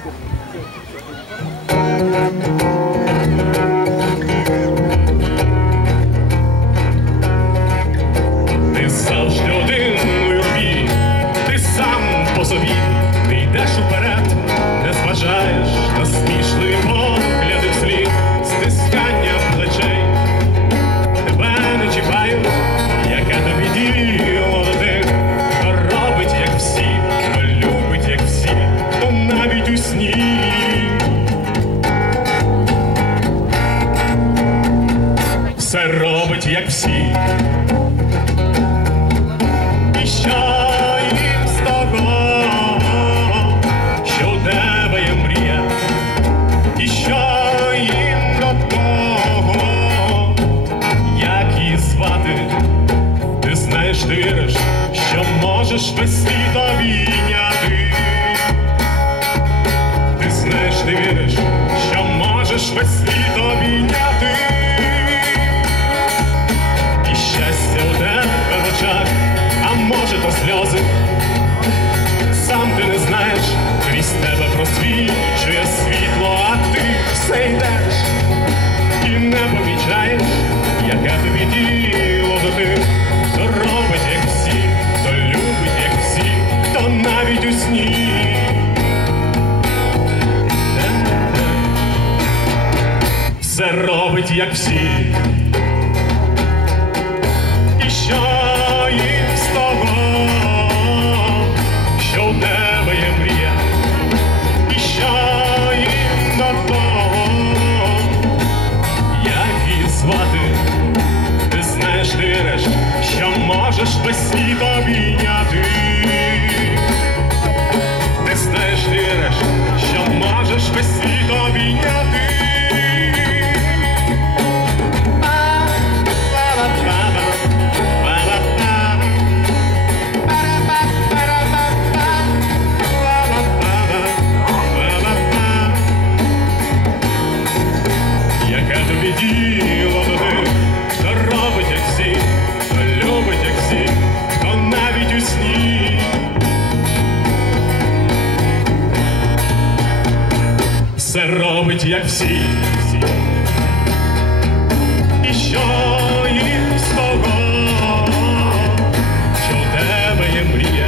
Ти завжди один у любі, ти сам по собі, Все робить, як всі. І що їм з того, що у тебе є мрія, і що їм до того, як її звати, ти знаєш, віриш, що можеш весь світ сльози. Сам ти не знаєш, крізь тебе просвічує світло, а ти все йдеш і не помічаєш, яке тобі діло до тих, хто робить, як всі, хто любить, як всі, хто навіть у сні. Все робить, як всі. І що можеш весь світ обійняти. робить, як всі. І що їм з того, що в тебе є мрія,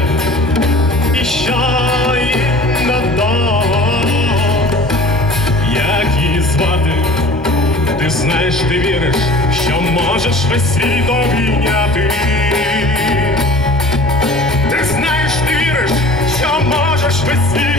і що їм на того, як її звати, ти знаєш, ти віриш, що можеш весь світ обійняти. Ти знаєш, ти віриш, що можеш весь світ